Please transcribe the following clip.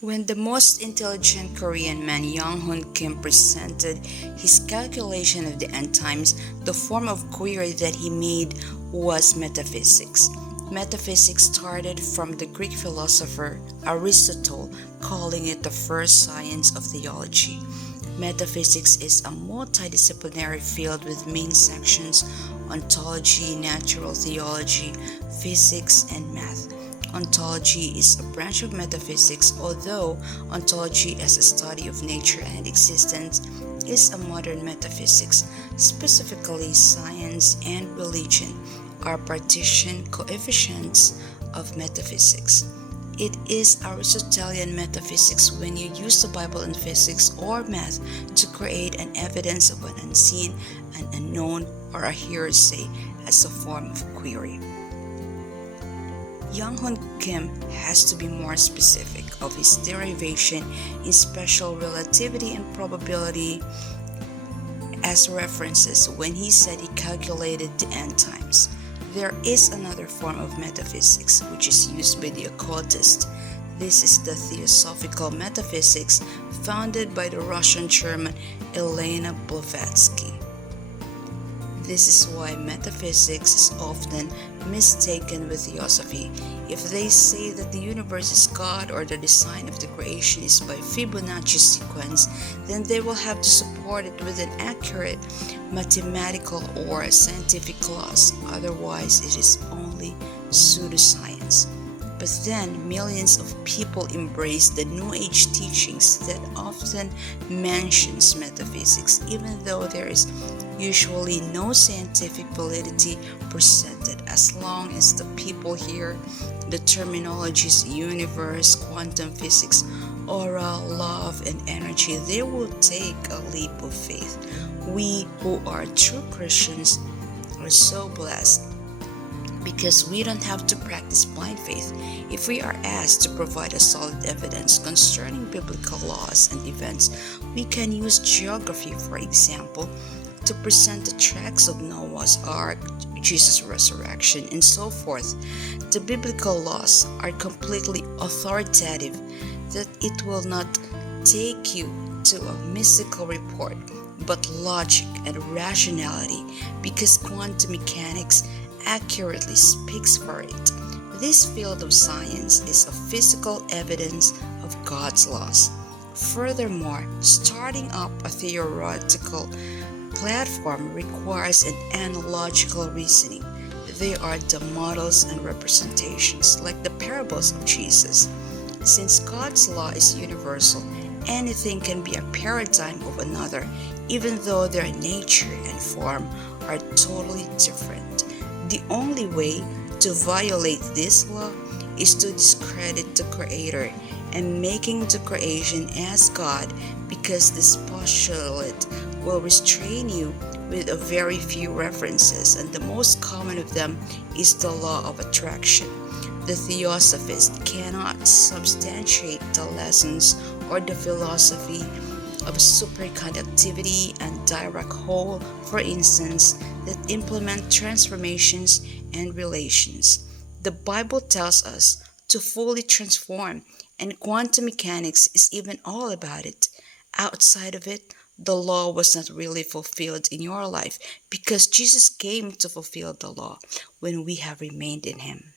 When the most intelligent Korean man Young Hoon Kim presented his calculation of the end times, the form of query that he made was metaphysics. Metaphysics started from the Greek philosopher Aristotle, calling it the first science of theology. Metaphysics is a multidisciplinary field with main sections: ontology, natural theology, physics, and math. Ontology is a branch of metaphysics, although ontology as a study of nature and existence is a modern metaphysics. Specifically, science and religion are partition coefficients of metaphysics. It is Aristotelian metaphysics when you use the Bible and physics or math to create an evidence of an unseen, an unknown, or a hearsay as a form of query. Young Hoon Kim has to be more specific of his derivation in special relativity and probability as references when he said he calculated the end times. There is another form of metaphysics which is used by the occultist. This is the Theosophical metaphysics founded by the Russian-German Elena Blavatsky. This is why metaphysics is often mistaken with theosophy. If they say that the universe is God or the design of the creation is by Fibonacci sequence, then they will have to support it with an accurate mathematical or scientific laws. Otherwise, it is only pseudoscience. But then, millions of people embrace the New Age teachings that often mentions metaphysics, even though there is usually no scientific validity presented. As long as the people hear the terminologies universe, quantum physics, aura, love, and energy, they will take a leap of faith. We who are true Christians are so blessed because we don't have to practice blind faith. If we are asked to provide a solid evidence concerning biblical laws and events, we can use geography, for example, to present the tracks of Noah's Ark, Jesus' resurrection, and so forth. The biblical laws are completely authoritative, that it will not take you to a mystical report, but logic and rationality, because quantum mechanics accurately speaks for it. This field of science is a physical evidence of God's laws. Furthermore, starting up a theoretical platform requires an analogical reasoning. They are the models and representations, like the parables of Jesus. Since God's law is universal, anything can be a paradigm of another, even though their nature and form are totally different. The only way to violate this law is to discredit the Creator and making the creation as God, because this postulate will restrain you with a very few references, and the most common of them is the law of attraction. The theosophist cannot substantiate the lessons or the philosophy of superconductivity and direct whole, for instance, that implement transformations and relations. The Bible tells us to fully transform, and quantum mechanics is even all about it. Outside of it, the law was not really fulfilled in your life, because Jesus came to fulfill the law when we have remained in Him.